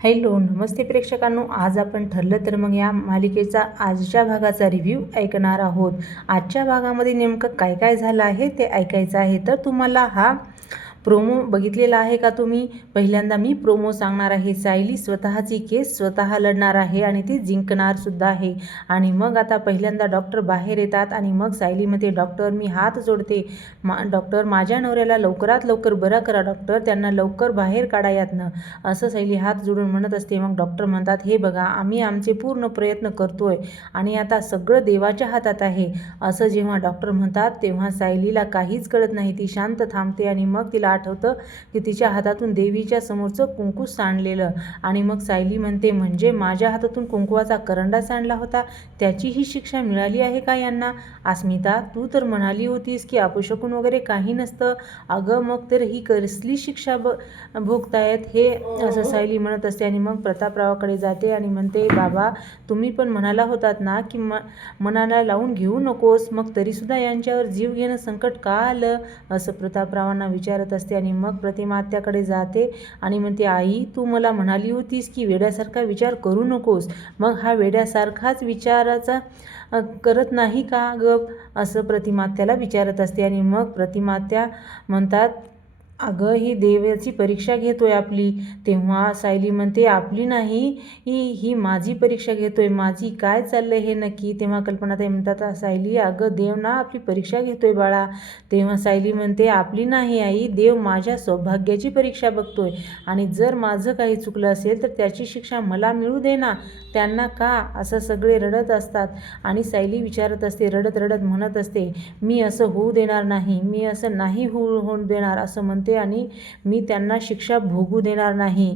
Hello नमस्ते प्रेक्षकांनो, आज आपण ठरलं तर मग या मालिकेचा आजच्या भागाचा रिव्ह्यू ऐकणार आहोत. आजच्या भागामध्ये नेमकं काय काय झालं आहे ते ऐकायचं आहे. तर तुम्हाला हा प्रोमो बघितलेला आहे का तुम्ही? पहिल्यांदा मी प्रोमो सांगणार आहे. सायली स्वतःची केस स्वतः लढणार आहे आणि ती जिंकणार सुद्धा आहे. आणि मग आता पहिल्यांदा डॉक्टर बाहेर येतात आणि मग सायली म्हणते, डॉक्टर मी हात जोडते, डॉक्टर माझ्या नवऱ्याला लवकरात लवकर बरं करा डॉक्टर, त्यांना लवकर बाहेर काढा यातनं, असं सायली हात जोडून म्हणत असते. मग डॉक्टर म्हणतात, हे बघा आम्ही आमचे पूर्ण प्रयत्न करतोय आणि आता सगळं देवाच्या हातात आहे, असं जेव्हा डॉक्टर म्हणतात तेव्हा सायलीला काहीच कळत नाही. ती शांत थांबते आणि मग तिला आठवतं की तिच्या हातातून देवीच्या समोरचं कुंकू सांडलेलं. आणि मग सायली म्हणते, म्हणजे माझ्या हातातून कुंकवाचा करंडा सांडला होता, त्याची ही शिक्षा मिळाली आहे का यांना? अस्मिता, तू तर म्हणाली होतीस की अपशकुन वगैरे काही नसतं. अगं मग तर ही कसली शिक्षा भोगतायत हे, असं सायली म्हणत असते. आणि मग प्रतापरावाकडे जाते आणि म्हणते, बाबा तुम्ही पण म्हणाला होतात ना की मनाला लावून घेऊ नकोस, मग तरीसुद्धा यांच्यावर जीव घेणं संकट का आलं, असं प्रतापरावांना विचारत असते. आणि मग प्रतिमा आत्याकडे जाते आणि म्हणते, आई तू मला म्हणाली होतीस की वेड्यासारखा विचार करू नकोस, मग हा वेड्यासारखाच विचाराचा करत नाही का गप, असं प्रतिमा आत्याला विचारत असते. आणि मग प्रतिमा आत्या म्हणतात, अगं ही देवाची परीक्षा घेतोय आपली. तेव्हा सायली म्हणते, आपली नाही ही माझी परीक्षा घेतोय, माझी. काय चाललंय हे नक्की? तेव्हा कल्पनाताई म्हणतात, सायली अगं देव ना आपली परीक्षा घेतोय बाळा. तेव्हा सायली म्हणते, आपली नाही आई, देव माझ्या सौभाग्याची परीक्षा बघतोय आणि जर माझं काही चुकलं असेल तर त्याची शिक्षा मला मिळू दे ना, त्यांना का, असं सगळे रडत असतात. आणि सायली विचारत असते, रडत रडत म्हणत असते, मी असं होऊ देणार नाही, मी असं नाही होऊ देणार, असं म्हणते. आणि मी त्यांना शिक्षा भोगू देणार नाही,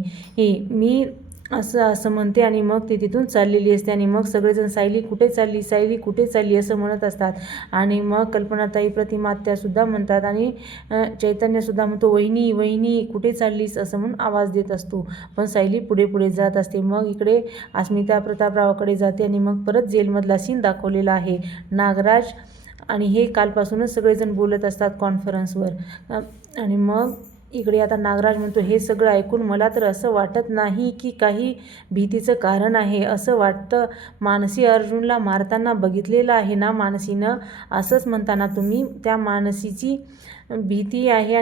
मी असं म्हणते. आणि मग ती तिथून चाललेली असते. आणि मग सगळेजण सायली कुठे चालली, सायली कुठे चालली, असं म्हणत असतात. आणि मग कल्पनाताई प्रतिमा आत्यासुद्धा म्हणतात आणि चैतन्यसुद्धा म्हणतो, वहिनी वहिनी कुठे चाललीस, असं म्हणून आवाज देत असतो. पण सायली पुढे पुढे जात असते. मग इकडे अस्मिता प्रतापरावाकडे जाते आणि मग परत जेलमधला सीन दाखवलेला आहे. नागराज आणि हे कालपासूनच सगळेजण बोलत असतात कॉन्फरन्सवर. आणि मग इकडे आता नागराज म्हणतो, हे सगळं ऐकून मला तर असं वाटत नाही की काही भीतीचं कारण आहे, असं वाटतं मानसी अर्जुनला मारताना बघितलेलं आहे ना मानसीनं, असंच म्हणताना तुम्ही त्या मानसीची भीती आहे.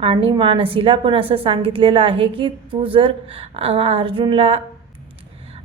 आणि मानसीला पण असं सांगितलेलं आहे की तू जर अर्जुनला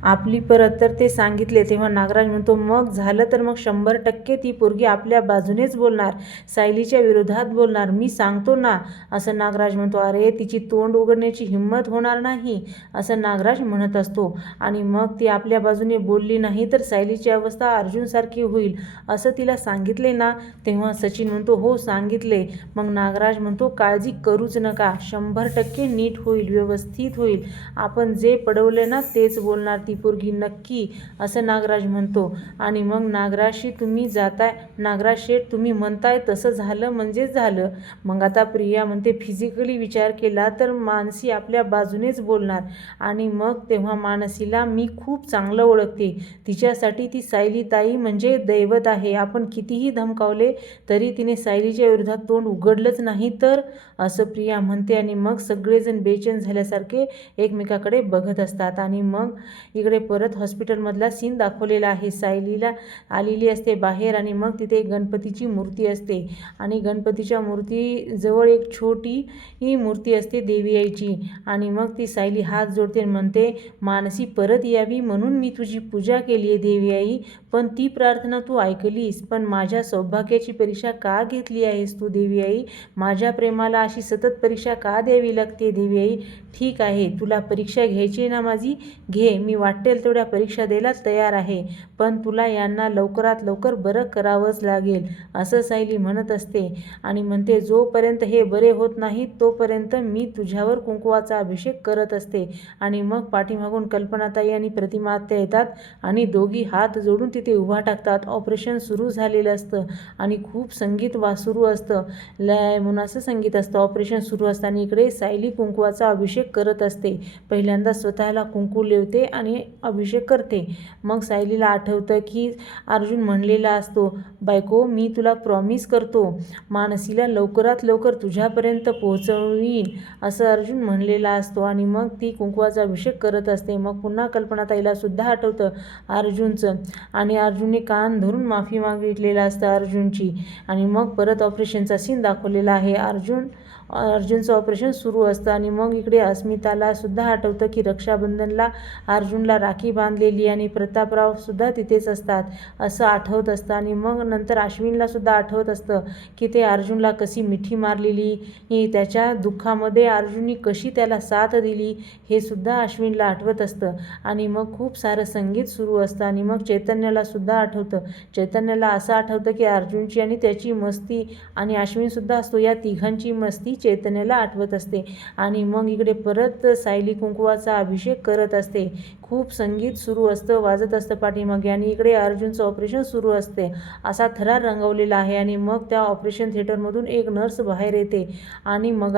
आपली परत, तर ते सांगितले. तेव्हा नागराज म्हणतो, मग झालं तर मग 100% ती पोरगी आपल्या बाजूनेच बोलणार, सायलीच्या विरोधात बोलणार, मी सांगतो ना, असं नागराज म्हणतो. अरे तिची तोंड उघडण्याची हिंमत होणार नाही, असं नागराज म्हणत असतो. आणि मग ती आपल्या बाजूने बोलली नाही तर सायलीची अवस्था अर्जुनसारखी होईल, असं तिला सांगितले ना. तेव्हा सचिन म्हणतो, हो सांगितले. मग नागराज म्हणतो, काळजी करूच नका, 100% नीट होईल, व्यवस्थित होईल, आपण जे पडवले ना तेच बोलणार ती पोरगी नक्की, असं नागराज म्हणतो. आणि मग नागराजशी तुम्ही जाताय, नागराज शेठ तुम्ही म्हणताय तसं झालं म्हणजे झालं. मग आता प्रिया म्हणते, फिजिकली विचार केला तर मानसी आपल्या बाजूनेच बोलणार. आणि मग तेव्हा मानसीला मी खूप चांगलं ओळखते, तिच्यासाठी ती सायली ताई म्हणजे दैवत आहे, आपण कितीही धमकावले तरी तिने सायलीच्या विरोधात तोंड उघडलंच नाही तर, असं प्रिया म्हणते. आणि मग सगळेजण बेचैन झाल्यासारखे एकमेकाकडे बघत असतात. आणि मग इकडे परत हॉस्पिटलमधला सीन दाखवलेला आहे. सायलीला आलेली असते बाहेर आणि मग तिथे एक गणपतीची मूर्ती असते आणि गणपतीच्या मूर्तीजवळ एक छोटी ही मूर्ती असते देवी आईची. आणि मग ती सायली हात जोडते आणि म्हणते, मानसी परत यावी म्हणून मी तुझी पूजा केली आहे देवी आई, पण ती प्रार्थना तू ऐकलीस, पण माझ्या सौभाग्याची परीक्षा का घेतली आहेस तू देवी आई, माझ्या प्रेमाला अशी सतत परीक्षा का द्यावी लागते देवी आई. ठीक आहे, तुला परीक्षा घ्यायची ना माझी, घे, मी वाटेल तेवढ्या परीक्षा द्यायला तयार आहे, पण तुला यांना लवकरात लवकर बरं करावंच लागेल, असं सायली म्हणत असते. आणि म्हणते, जोपर्यंत हे बरे होत नाही तोपर्यंत मी तुझ्यावर कुंकवाचा अभिषेक करत असते. आणि मग पाठीमागून कल्पनाताई आणि प्रतिमा आत्या येतात आणि दोघी हात जोडून तिथे उभा टाकतात. ऑपरेशन सुरू झालेलं असतं आणि खूप संगीत सुरू असतं, लय म्हणून असं संगीत असतं ऑपरेशन सुरू असताना इकडे सायली कुंकवाचा अभिषेक करत असते. पहिल्यांदा स्वतःला कुंकू लावते आणि अभिषेक करते. मग सायलीला आठवतं की अर्जुन म्हणलेला असतो, बायको मी तुला प्रॉमिस करतो मानसीला लवकरात लवकर तुझ्यापर्यंत पोहोचवीन असं अर्जुन म्हणलेला असतो. आणि मग ती कुंकवाचा अभिषेक करत असते. मग पुन्हा कल्पनाताईला सुद्धा आठवतं अर्जुनचं आणि अर्जुनने कान धरून माफी मागितलेलं असतं अर्जुनची. आणि मग परत ऑपरेशनचा सीन दाखवलेला आहे. अर्जुनचं ऑपरेशन सुरू असतं. आणि मग इकडे अस्मिताला सुद्धा आठवतं की रक्षाबंधनला अर्जुनला राखी बांधलेली आणि प्रतापराव सुद्धा तिथेच असतात असं आठवत असतं. आणि मग नंतर अश्विनला सुद्धा आठवत असतं की ते अर्जुनला कशी मिठी मारलेली, त्याच्या दुःखामध्ये अर्जुनने कशी त्याला साथ दिली हे सुद्धा अश्विनला आठवत असतं. आणि मग खूप सारं संगीत सुरू असतं. आणि मग चैतन्याला सुद्धा आठवतं. चैतन्याला असं आठवतं की अर्जुनची आणि त्याची मस्ती आणि अश्विनसुद्धा असतो या तिघांची मस्ती चैतन्याला आठवत असते. आणि मग इकडे परत सायली कुंकवाचा अभिषेक करत असते. खूप संगीत सुरू असतं, वाजत असतं पाठीमागे. आणि इकडे अर्जुनचं ऑपरेशन सुरू असते. असा थरार रंगवलेला आहे. आणि मग त्या ऑपरेशन थिएटरमधून एक नर्स बाहेर येते आणि मग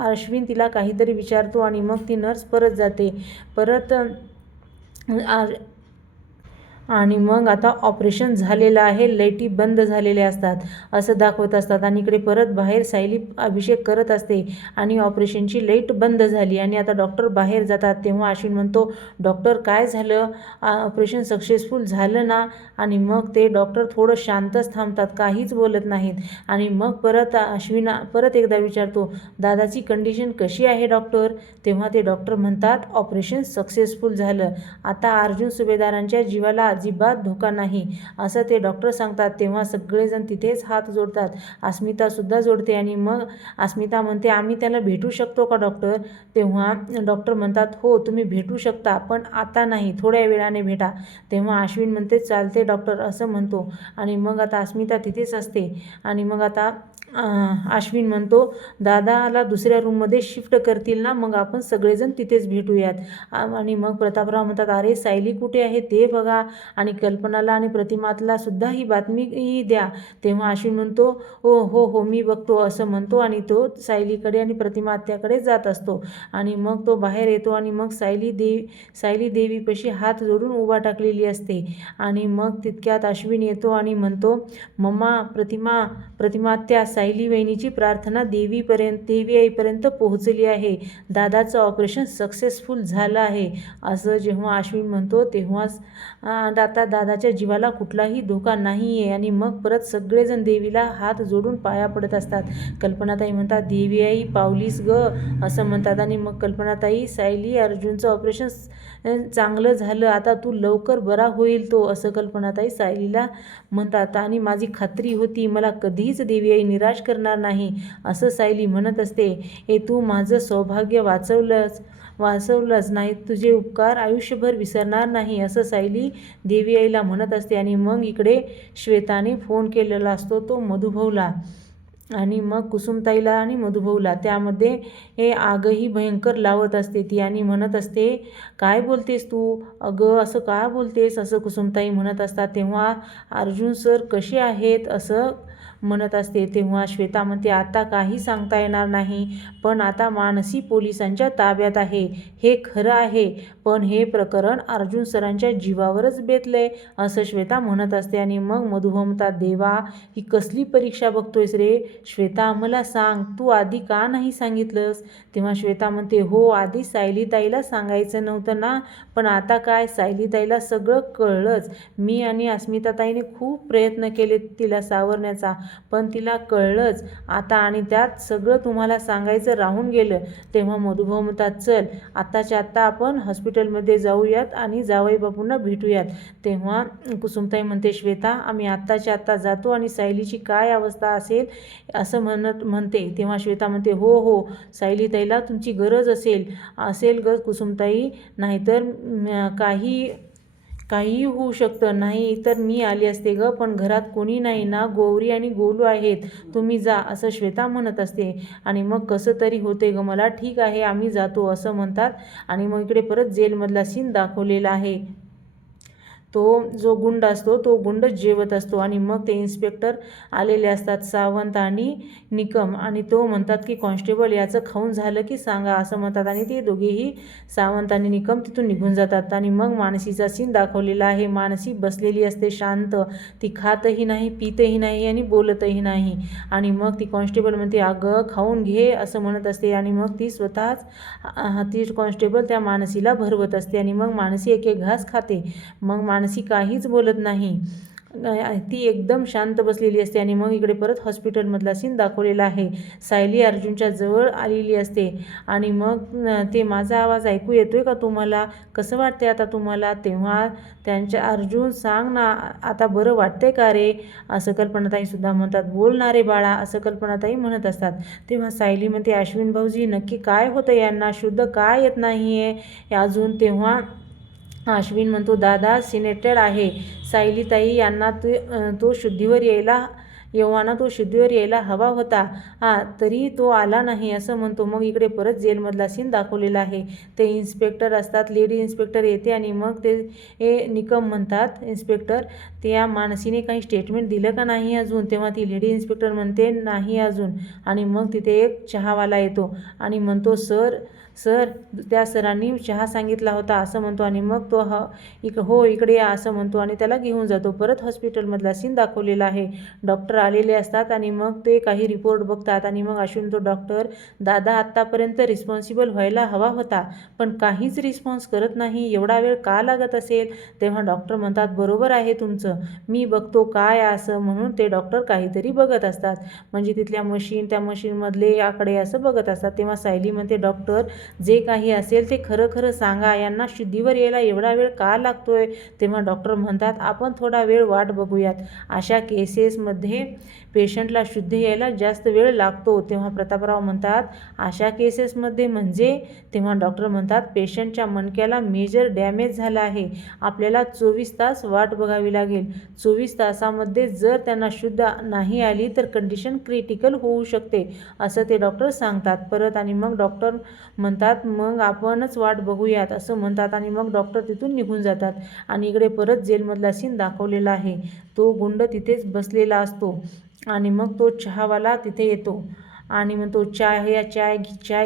अश्विन तिला काहीतरी विचारतो आणि मग ती नर्स परत जाते. आणि मग आता ऑपरेशन झालेलं आहे, लाईटी बंद झालेल्या असतात असं दाखवत असतात. आणि इकडे परत बाहेर सायली अभिषेक करत असते आणि ऑपरेशनची लाईट बंद झाली. आणि आता डॉक्टर बाहेर जातात. तेव्हा अश्विन म्हणतो, डॉक्टर काय झालं, ऑपरेशन सक्सेसफुल झालं ना. आणि मग ते डॉक्टर थोडं शांतच थांबतात, काहीच बोलत नाहीत. आणि मग परत अश्विन परत एकदा विचारतो, दादाची कंडिशन कशी आहे डॉक्टर. तेव्हा ते डॉक्टर म्हणतात, ऑपरेशन सक्सेसफुल झालं, आता अर्जुन सुभेदारांच्या जीवाला अजिबात धोका नाही असं ते डॉक्टर सांगतात. तेव्हा सगळेजण तिथेच हात जोडतात. अस्मितासुद्धा जोडते. आणि मग अस्मिता म्हणते, आम्ही त्याला भेटू शकतो का डॉक्टर. तेव्हा डॉक्टर म्हणतात, हो तुम्ही भेटू शकता, पण आता नाही, थोड्या वेळाने भेटा. तेव्हा अश्विन म्हणते, चालते डॉक्टर असं म्हणतो. आणि मग आता अस्मिता तिथेच असते. आणि मग आता अश्विन म्हणतो, दादाला दुसऱ्या रूममध्ये शिफ्ट करतील ना, मग आपण सगळेजण तिथेच भेटूयात. आणि मग प्रतापराव म्हणतात, अरे सायली कुठे आहे ते बघा आणि कल्पनाला आणि प्रतिमातला सुद्धा ही बातमी द्या. तेव्हा अश्विन म्हणतो, हो मी बघतो असं म्हणतो. आणि तो सायलीकडे आणि प्रतिमात्याकडे जात असतो. आणि मग तो बाहेर येतो. आणि मग सायली देवीपाशी हात जोडून उभा टाकलेली असते. आणि मग तितक्यात अश्विन येतो आणि म्हणतो, मम्मा प्रतिमात्या सायली वहिनीची प्रार्थना देवी आईपर्यंत पोहोचली आहे, दादाचं ऑपरेशन सक्सेसफुल झालं आहे असं जेव्हा अश्विन म्हणतो तेव्हाच आता दादाच्या जीवाला कुठलाही धोका नाही आहे. आणि मग परत सगळेजण देवीला हात जोडून पाया पडत असतात. कल्पनाताई म्हणतात, देवी आई पावलीस ग असं म्हणतात. आणि मग कल्पनाताई, सायली अर्जुनचं ऑपरेशन चांगलं झालं, आता तू लवकर बरा होईल तो असं कल्पनाताई सायलीला म्हणतात. आणि माझी खात्री होती, मला कधीच देवी आई निराश करणार नाही असं सायली म्हणत असते. तू माझं सौभाग्य वाचवलंच नाही, तुझे उपकार आयुष्यभर विसरणार नाही असं सायली देवी आईला म्हणत असते. आणि मग इकडे श्वेताने फोन केलेला असतो तो मधुभाऊला आणि मग कुसुमताईला आणि मधुभाऊला. त्यामध्ये आगही भयंकर लावत असते ती आणि म्हणत असते, काय बोलतेस तू, अगं असं का बोलतेस असं कुसुमताई म्हणत असतात. तेव्हा अर्जुन सर कसे आहेत असं म्हणत असते. तेव्हा श्वेता म्हणते, आता काही सांगता येणार नाही, पण आता मानसी पोलिसांच्या ताब्यात आहे हे खरं आहे, पण हे प्रकरण अर्जुन सरांच्या जीवावरच बेतलंय असं श्वेता म्हणत असते. आणि मग मधुभाऊ म्हणतात, देवा ही कसली परीक्षा बघतोयस रे श्वेता, मला सांग, तू आधी का नाही सांगितलंस. तेव्हा श्वेता म्हणते, हो आधी सायलीताईला सांगायचं नव्हतं ना, पण आता काय, सायलीताईला सगळं कळलंच. मी आणि अस्मिताताईने खूप प्रयत्न केले तिला सावरण्याचा, पण तिला कळलंच आता आणि त्यात सगळं तुम्हाला सांगायचं राहून गेलं. तेव्हा मधुभाऊ म्हणतात, चल आत्ताच्या आत्ता आपण हॉस्पिटलमध्ये जाऊयात आणि जावई बापूंना भेटूयात. तेव्हा कुसुमताई म्हणते, श्वेता आम्ही आत्ताच्या आत्ता जातो आणि सायलीची काय अवस्था असेल असं म्हणते. तेव्हा श्वेता म्हणते, हो सायलीताईला तुमची गरज असेल ग कुसुमताई, नाहीतर काहीही होऊ शकतं. नाही तर मी आली असते ग, पण घरात कोणी नाही ना, गौरी आणि गोलू आहेत, तुम्ही जा असं श्वेता म्हणत असते. आणि मग कसं तरी होते ग मला, ठीक आहे आम्ही जातो असं म्हणतात. आणि मग इकडे परत जेलमधला सीन दाखवलेला आहे. तो जो गुंड असतो तो गुंड जेवत असतो आणि मग ते इन्स्पेक्टर आलेले असतात, सावंत आणि निकम, आणि तो म्हणतात की कॉन्स्टेबल याचं खाऊन झालं की सांगा असं म्हणतात आणि ते दोघेही सावंत आणि निकम तिथून निघून जातात. आणि मग मानसीचा सीन दाखवलेला आहे. मानसी बसलेली असते शांत, ती खातही नाही, पितही नाही आणि बोलतही नाही. आणि मग ती कॉन्स्टेबल म्हणते अगं खाऊन घे असं म्हणत असते आणि मग ती स्वतःच ती कॉन्स्टेबल त्या मानसीला भरवत असते आणि मग मानसी एक एक घास खाते. मग मानसी काहीच बोलत नाही, ती एकदम शांत बसलेली असते. आणि मग इकडे परत हॉस्पिटलमधला सीन दाखवलेला आहे. सायली अर्जुनच्या जवळ आलेली असते आणि मग ते माझा आवाज ऐकू येतोय का तुम्हाला, कसं वाटते आता तुम्हाला. तेव्हा त्यांच्या अर्जुन सांग ना आता बरं वाटतंय का रे, असं कल्पनाताईसुद्धा म्हणतात. बोल ना रे बाळा असं कल्पनाताई म्हणत असतात. तेव्हा सायली म्हणते अश्विन भाऊजी नक्की काय होतं यांना, शुद्ध काय येत नाही आहे अजून. तेव्हा अश्विन म्हणतो दादा सिनेटेड आहे सायलीताई यांना, तो शुद्धीवर यायला हवा होता तरी तो आला नाही असं म्हणतो. मग इकडे परत जेलमधला सीन दाखवलेला आहे. ते इन्स्पेक्टर असतात, लेडी इन्स्पेक्टर येते आणि मग ते निकम म्हणतात इन्स्पेक्टर त्या मानसीने काही स्टेटमेंट दिलं का नाही अजून. तेव्हा ती लेडी इन्स्पेक्टर म्हणते नाही अजून. आणि मग तिथे एक चहावाला येतो आणि म्हणतो सर त्या सरांनी चहा सांगितला होता असं म्हणतो. आणि मग तो हो इकडे या असं म्हणतो आणि त्याला घेऊन जातो. परत हॉस्पिटलमधला सीन दाखवलेला आहे. डॉक्टर आलेले असतात आणि मग ते काही रिपोर्ट बघतात आणि मग अश्विन तो डॉक्टर दादा आत्तापर्यंत रिस्पॉन्सिबल व्हायला हवा होता पण काहीच रिस्पॉन्स करत नाही, एवढा वेळ का लागत असेल. तेव्हा डॉक्टर म्हणतात बरोबर आहे तुमचं, मी बघतो काय असं म्हणून ते डॉक्टर काहीतरी बघत असतात, म्हणजे तिथल्या मशीन त्या मशीनमधले आकडे असं बघत असतात. तेव्हा सायली म्हणते डॉक्टर जे काही असेल ते खरं खरं सांगा, यांना शुद्धीवर यायला एवढा वेळ का लागतोय. तेव्हा डॉक्टर म्हणतात आपण थोडा वेळ वाट बघूयात, अशा केसेसमध्ये पेशंटला शुद्धी यायला जास्त वेळ लागतो. तेव्हा प्रतापराव म्हणतात अशा केसेसमध्ये म्हणजे. तेव्हा डॉक्टर म्हणतात पेशंटच्या मणक्याला मेजर डॅमेज झाला आहे, आपल्याला 24 तास वाट बघावी लागेल. 24 तासामध्ये जर त्यांना शुद्ध नाही आली तर कंडिशन क्रिटिकल होऊ शकते असं ते डॉक्टर सांगतात परत. आणि मग डॉक्टर म्हणतात मग आपणच वाट बघूयात असं म्हणतात आणि मग डॉक्टर तिथून निघून जातात. आणि इकडे परत जेलमधला सीन दाखवलेला आहे. तो गुंड तिथेच बसलेला असतो आणि मग तो चहावाला तिथे येतो आणि म्हणतो चाय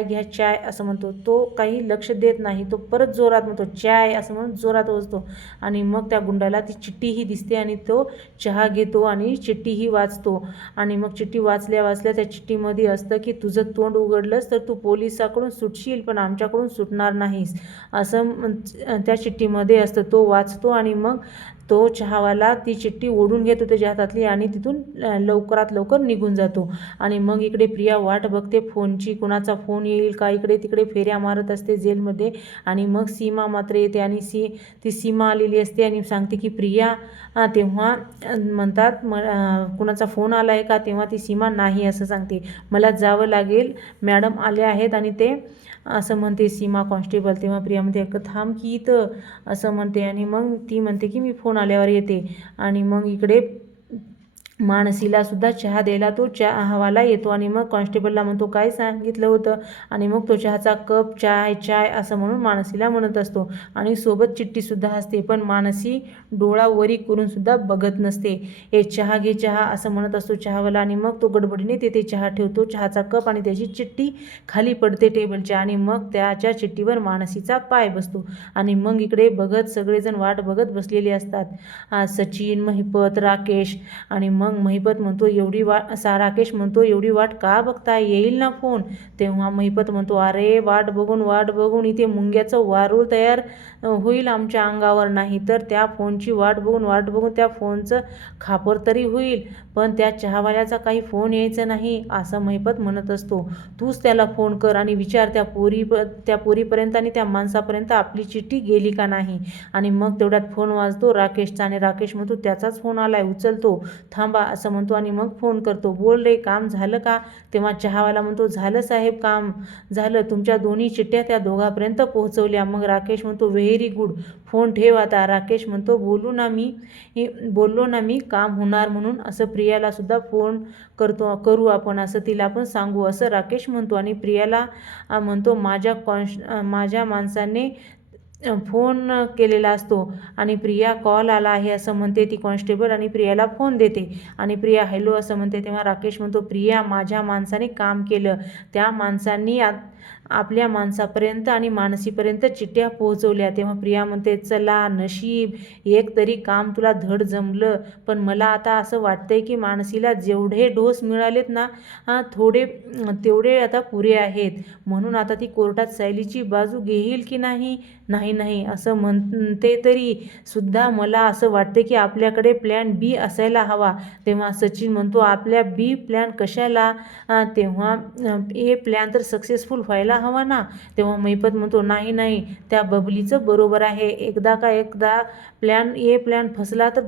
घ्या चाय असं म्हणतो. तो काही लक्ष देत नाही, तो परत जोरात म्हणतो चाय असं म्हणून जोरात वाजतो. आणि मग त्या गुंडाला ती चिठ्ठीही दिसते आणि तो चहा घेतो आणि चिठ्ठीही वाचतो. आणि मग चिठ्ठी वाचल्या त्या चिठ्ठीमध्ये असतं की तुझं तोंड उघडलंस तर तू पोलिसाकडून सुटशील पण आमच्याकडून सुटणार नाहीस असं त्या चिठ्ठीमध्ये असतं. तो वाचतो आणि मग तो चहावाला ती चिठ्ठी ओढून घेतो त्याच्या हातातली आणि तिथून लवकरात लवकर निघून जातो. आणि मग इकडे प्रिया वाट बघते फोनची, कुणाचा फोन येईल का. इकडे तिकडे फेऱ्या मारत असते जेलमध्ये. आणि मग सीमा मात्र येते आणि ती सीमा आलेली असते आणि सांगते की प्रिया. तेव्हा म्हणतात कुणाचा फोन आला आहे का. तेव्हा ती सीमा नाही असं सांगते, मला जावं लागेल मॅडम आले आहेत आणि ते असं म्हणते सीमा कॉन्स्टेबल. तेव्हा प्रिया म्हणते थांब की इथं असं म्हणते आणि मग ती म्हणते की मी फोन आल्यावर येते. आणि मग इकडे मानसीला सुद्धा चहा द्यायला तो चहावाला येतो आणि मग कॉन्स्टेबलला म्हणतो काय सांगितलं होतं. आणि मग तो चहाचा कप चाय असं म्हणून मानसीला म्हणत असतो आणि सोबत चिठ्ठीसुद्धा असते. पण मानसी डोळा वरी करून सुद्धा बघत नसते. चहा घे चहा असं म्हणत असतो चहावाला. आणि मग तो गडबडीने तेथे चहा ठेवतो, चहाचा कप, आणि त्याची चिठ्ठी खाली पडते टेबलच्या आणि मग त्याच्या चिठ्ठीवर मानसीचा पाय बसतो. आणि मग इकडे बघत सगळेजण वाट बघत बसलेले असतात, सचिन, महिपत, राकेश. आणि मग महिपत म्हणतो राकेश म्हणतो एवढी वाट का बघता, येईल ना फोन. तेव्हा महिपत म्हणतो अरे वाट बघून इथे मुंग्याचं वारूळ तयार होईल आमच्या अंगावर, नाही तर त्या फोनची वाट बघून त्या फोनचं खापर तरी होईल, पण त्या चहावाल्याचा काही फोन यायचा नाही असं महिपत म्हणत असतो. तूच त्याला फोन कर आणि विचार त्या पोरीपर्यंत आणि त्या माणसापर्यंत आपली चिठ्ठी गेली का नाही. आणि मग तेवढ्यात फोन वाजतो राकेशचा आणि राकेश म्हणतो त्याचाच फोन आलाय, उचलतो, थांबा असं म्हणतो आणि मग फोन करतो. बोल रे काम झालं का. तेव्हा चहावाला म्हणतो झालं साहेब, काम झालं, तुमच्या दोन्ही चिठ्ठ्या त्या दोघांपर्यंत पोहोचवल्या. मग राकेश म्हणतो व्हेरी गुड, फोन ठेव आता. राकेश म्हणतो बोललो ना मी काम होणार म्हणून, असं प्रियाला सुद्धा फोन करू आपण, असं तिला आपण सांगू असं राकेश म्हणतो. आणि प्रियाला म्हणतो माझ्या माणसाने फोन केलेला असतो आणि प्रिया कॉल आला आहे असं म्हणते ती कॉन्स्टेबल आणि प्रियाला फोन देते आणि प्रिया हॅलो असं म्हणते. तेव्हा राकेश म्हणतो, प्रिया माझ्या माणसाने काम केलं, त्या माणसांनी आपल्या माणसापर्यंत आणि मानसीपर्यंत चिठ्ठ्या पोहोचवल्या. तेव्हा प्रिया म्हणते, चला नशीब, एक तरी काम तुला धड जमलं. पण मला आता असं वाटतंय की मानसीला जेवढे डोस मिळालेत ना तेवढे आता पुरे आहेत. म्हणून आता ती कोर्टात सायलीची बाजू घेईल की नाही नाही असं म्हणते तरी सुद्धा मला असं वाटते की आपल्याकडे प्लॅन बी असायला हवा. तेव्हा सचिन म्हणतो, आपल्या बी प्लॅन कशाला? तेव्हा ए प्लॅन तर सक्सेसफुल व्हायला हवा ना. तेव्हा महिपत म्हणतो, नाही त्या बबलीचं बरोबर आहे, एकदा प्लॅन फसला तर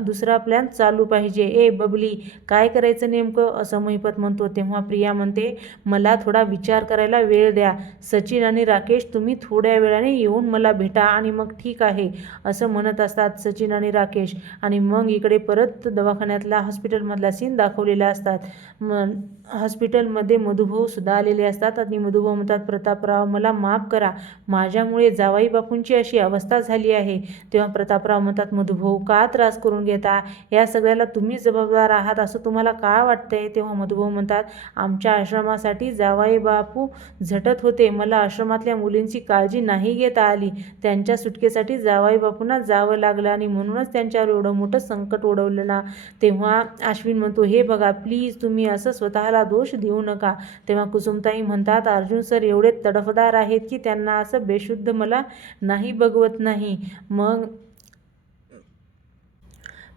दुसरा प्लॅन चालू पाहिजे. ए बबली काय करायचं नेमकं असं महिपत म्हणतो. तेव्हा प्रिया म्हणते, मला थोडा विचार करायला वेळ द्या. सचिन आणि राकेश तुम्ही थोड्या वेळाने येऊन मला भेटा आणि मग ठीक आहे असं म्हणत असतात सचिन आणि राकेश. आणि मग इकडे परत दवाखान्यातला हॉस्पिटलमधला सीन दाखवलेला असतात. हॉस्पिटलमध्ये मधुभाऊ सुद्धा आलेले असतात आणि मधुभाऊ म्हणतात, प्रतापराव मला माफ करा, माझ्यामुळे जावाई बापूंची अशी अवस्था झाली आहे. तेव्हा प्रतापराव म्हणतात, मधुभाऊ का त्रास करून घेता, या सगळ्याला तुम्ही जबाबदार आहात असं तुम्हाला काय वाटतंय? तेव्हा मधुभाऊ म्हणतात, आमच्या आश्रमासाठी जावाई बापू झटत होते, मला आश्रमातल्या मुलींची काळजी नाही घेता आली, त्यांच्या सुटकेसाठी जावाई बापूंना जावं लागलं आणि म्हणूनच त्यांच्यावर एवढं मोठं संकट ओढवलं ना. तेव्हा अश्विन म्हणतो, हे बघा प्लीज तुम्ही असं स्वतःला दोष देऊ नका. तेव्हा कुसुमताई म्हणतात, अर्जुन सर एवढे तडफदार आहेत की त्यांना असं बेशुद्ध मला नाही बघवत नाही. मग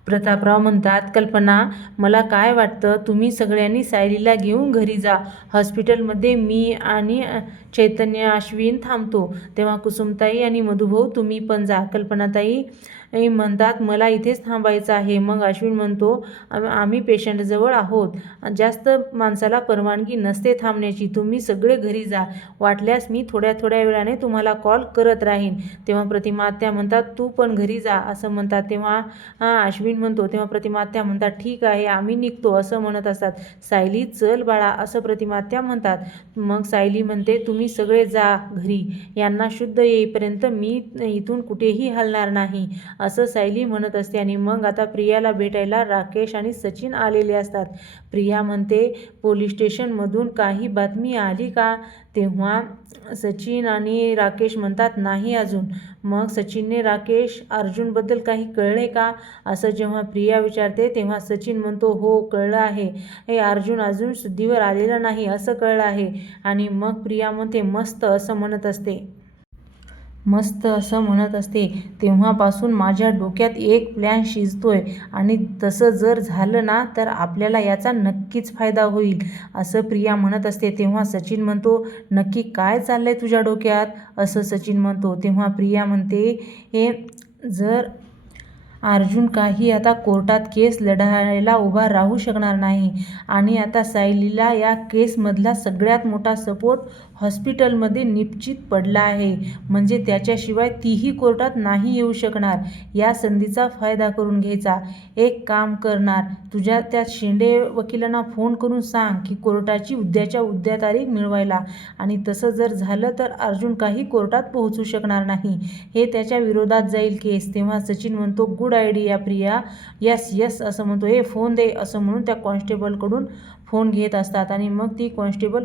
प्रतापराव म्हणतात, कल्पना मला काय वाटतं, तुम्ही सगळ्यांनी सायलीला घेऊन घरी जा, हॉस्पिटलमध्ये मी आणि चैतन्य अश्विन थांबतो. तेव्हा कुसुमताई आणि मधुभाऊ तुम्ही पण जा. कल्पनाताई म्हणतात, मला इथेच थांबायचं आहे. मग अश्विन म्हणतो, आम्ही पेशंटजवळ आहोत, जास्त माणसाला परवानगी नसते थांबण्याची, तुम्ही सगळे घरी जा, वाटल्यास मी थोड्या वेळाने तुम्हाला कॉल करत राहीन. तेव्हा प्रतिमात्या म्हणतात, तू पण घरी जा असं म्हणतात. तेव्हा अश्विन म्हणतो, तेव्हा प्रतिमात्या म्हणतात, ठीक आहे आम्ही निघतो असं म्हणत असतात. सायली चल बाळा असं प्रतिमात्या म्हणतात. मग सायली म्हणते, तुम्ही सगळे जा घरी, यांना शुद्ध येईपर्यंत मी इथून कुठेही हलणार नाही असं सायली म्हणत असते. आणि मग आता प्रियाला भेटायला राकेश आणि सचिन आलेले असतात. प्रिया म्हणते, पोलीस स्टेशनमधून काही बातमी आली का? तेव्हा सचिन आणि राकेश म्हणतात, नाही अजून. मग सचिनने राकेश अर्जुनबद्दल काही कळले का असं जेव्हा प्रिया विचारते तेव्हा सचिन म्हणतो, हो कळलं आहे, हे अर्जुन अजून शुद्धीवर आलेला नाही असं कळलं आहे. आणि मग प्रिया म्हणते, मस्त असं म्हणत असते. तेव्हापासून माझ्या डोक्यात एक प्लॅन शिजतोय आणि तसं जर झालं ना तर आपल्याला याचा नक्कीच फायदा होईल असं प्रिया म्हणत असते. तेव्हा सचिन म्हणतो, नक्की काय चाललंय तुझ्या डोक्यात असं सचिन म्हणतो. तेव्हा प्रिया म्हणते, हे जर अर्जुन काही आता कोर्टात केस लढायला उभा राहू शकणार नाही आणि आता सायलीला या केसमधला सगळ्यात मोठा सपोर्ट हॉस्पिटलमध्ये निश्चित पडला आहे, म्हणजे त्याच्याशिवाय तीही कोर्टात नाही येऊ शकणार. या संधीचा फायदा करून घ्यायचा. एक काम करणार, तुझ्या त्या शेंडे वकिलांना फोन करून सांग की कोर्टाची उद्याच्या उद्या तारीख मिळवायला, आणि तसं जर झालं तर अर्जुन काही कोर्टात पोहोचू शकणार नाही, हे त्याच्या विरोधात जाईल केस. तेव्हा सचिन म्हणतो, गुड आयडिया प्रिया, यस असं म्हणतो, हे फोन दे असं म्हणून त्या कॉन्स्टेबलकडून फोन घेत असतात. आणि मग ती कॉन्स्टेबल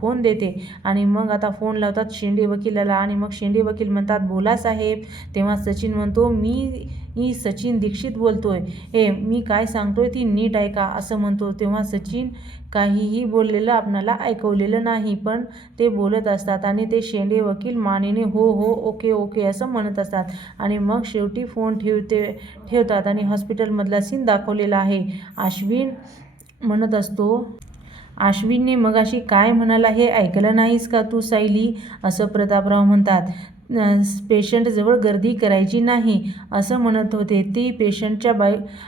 फोन देते आणि मग आता फोन लावतात शेंडे वकिलाला आणि मग शेंडे वकील म्हणतात, बोला साहेब. तेव्हा सचिन म्हणतो, मी सचिन दीक्षित बोलतोय, मी काय सांगतोय ती नीट ऐका असं म्हणतो. तेव्हा सचिन काहीही बोललेलं आपणाला ऐकवलेलं नाही, पण ते बोलत असतात आणि ते शेंडे वकील मानेने हो ओके असं म्हणत असतात. आणि मग शेवटी फोन ठेवतात आणि हॉस्पिटलमधला सीन दाखवलेला आहे. अश्विन म्हणत असतो, अश्विनने मगाशी काय म्हणाला हे ऐकलं नाहीस का तू सायली असं प्रतापराव म्हणतात. पेशंटजवळ गर्दी करायची नाही असं म्हणत होते ती पेशंटच्या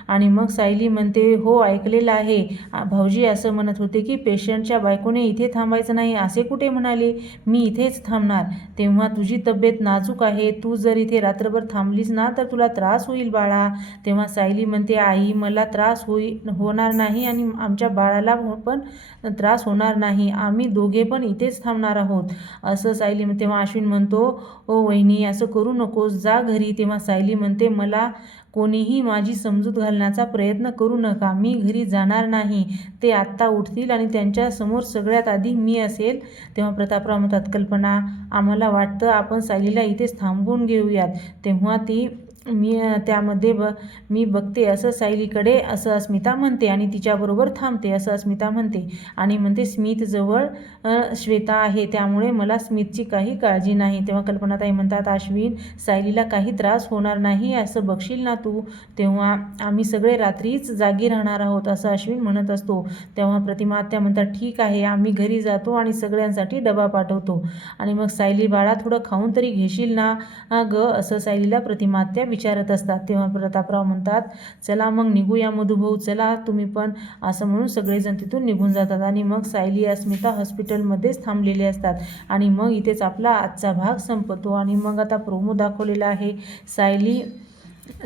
आणि मग सायली म्हणते, हो ऐकलेलं आहे, भाऊजी असं म्हणत होते की पेशंटच्या बायकोने इथे थांबायचं नाही, असे कुठे म्हणाले, मी इथेच थांबणार. तेव्हा तुझी तब्येत नाजूक आहे, तू जर इथे रात्रभर थांबलीस ना तर तुला त्रास होईल बाळा. तेव्हा सायली म्हणते, आई मला त्रास होणार नाही आणि आमच्या बाळाला पण त्रास होणार नाही, आम्ही दोघे पण इथेच थांबणार आहोत असं सायली. तेव्हा अश्विन म्हणतो, ओ वहिनी, असं करू नकोस, जा घरी. तेव्हा सायली म्हणते, मला कोणीही माझी समजूत घालण्याचा प्रयत्न करू नका, मी घरी जाणार नाही. ते आत्ता उठतील आणि त्यांच्यासमोर सगळ्यात आधी मी असेल. तेव्हा प्रतापराव म्हणतात, कल्पना, आम्हाला वाटतं आपण सायलीला इथेच थांबवून घेऊयात. तेव्हा ती त्यामध्ये मी बघते असं सायलीकडे, असं अस्मिता म्हणते, आणि तिच्याबरोबर थांबते असं अस्मिता म्हणते, आणि म्हणते स्मितजवळ श्वेता आहे, त्यामुळे मला स्मितची काही काळजी नाही. तेव्हा कल्पनाताई म्हणतात, अश्विन, सायलीला काही त्रास होणार नाही असं बघशील ना तू. तेव्हा आम्ही सगळे रात्रीच जागी राहणार आहोत असं अश्विन म्हणत असतो. तेव्हा प्रतिमा आत्या म्हणतात, ठीक आहे, आम्ही घरी जातो आणि सगळ्यांसाठी डबा पाठवतो. आणि मग सायली, बाळा, थोडं खाऊन तरी घेशील ना ग, असं सायलीला प्रतिमा आत्या विचारत असतात. तेव्हा प्रतापराव म्हणतात, चला मग निघूया मधुभाऊ, चला तुम्ही पण, असं म्हणून सगळेजण तिथून निघून जातात. आणि मग सायली अस्मिता हॉस्पिटलमध्येच थांबलेले असतात. आणि मग इथेच आपला आजचा भाग संपतो. आणि मग आता प्रोमो दाखवलेला आहे.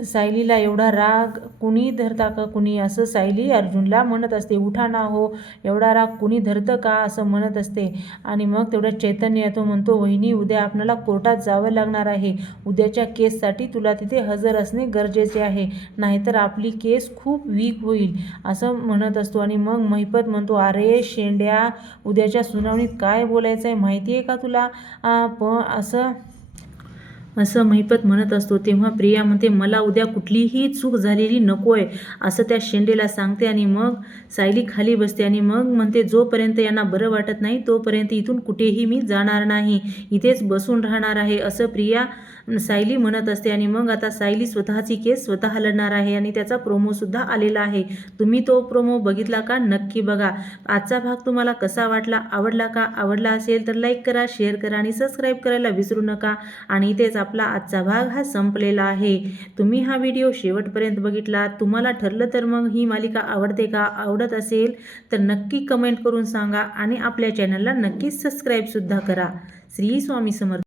सायलीला एवढा राग, कुणी धरता का कुणी, असं सायली अर्जुनला म्हणत असते. उठा ना हो, एवढा राग कुणी धरतं का, असं म्हणत असते. आणि मग तेवढ्या चैतन्य येतो, म्हणतो, वहिनी, उद्या आपल्याला कोर्टात जावं लागणार आहे. उद्याच्या केससाठी तुला तिथे हजर असणे गरजेचे आहे, नाहीतर आपली केस खूप वीक होईल, असं म्हणत असतो. आणि मग महिपत म्हणतो, अरे शेंड्या, उद्याच्या सुनावणीत काय बोलायचं आहे माहिती आहे का तुला, असं महिपत म्हणत असतो. तेव्हा प्रिया म्हणते, मला उद्या कुठलीही चूक झालेली नकोय, असं त्या शेंडेला सांगते. आणि मग सायली खाली बसते आणि मग म्हणते, जोपर्यंत यांना बरं वाटत नाही तोपर्यंत इथून कुठेही मी जाणार नाही, इथेच बसून राहणार आहे, असं सायली म्हणत असते. आणि मग आता सायली स्वतःची केस स्वतः लढणार आहे आणि त्याचा प्रोमोसुद्धा आलेला आहे. तुम्ही तो प्रोमो बघितला का? नक्की बघा. आजचा भाग तुम्हाला कसा वाटला? आवडला का? आवडला असेल तर लाईक करा, शेअर करा आणि सबस्क्राईब करायला विसरू नका. आणि इथेच आपला आजचा भाग हा संपलेला आहे. तुम्ही हा व्हिडिओ शेवटपर्यंत बघितला, तुम्हाला ठरलं तर मग ही मालिका आवडते का? आवडत असेल तर नक्की कमेंट करून सांगा आणि आपल्या चॅनलला नक्कीच सबस्क्राईबसुद्धा करा. श्री स्वामी समर्थ.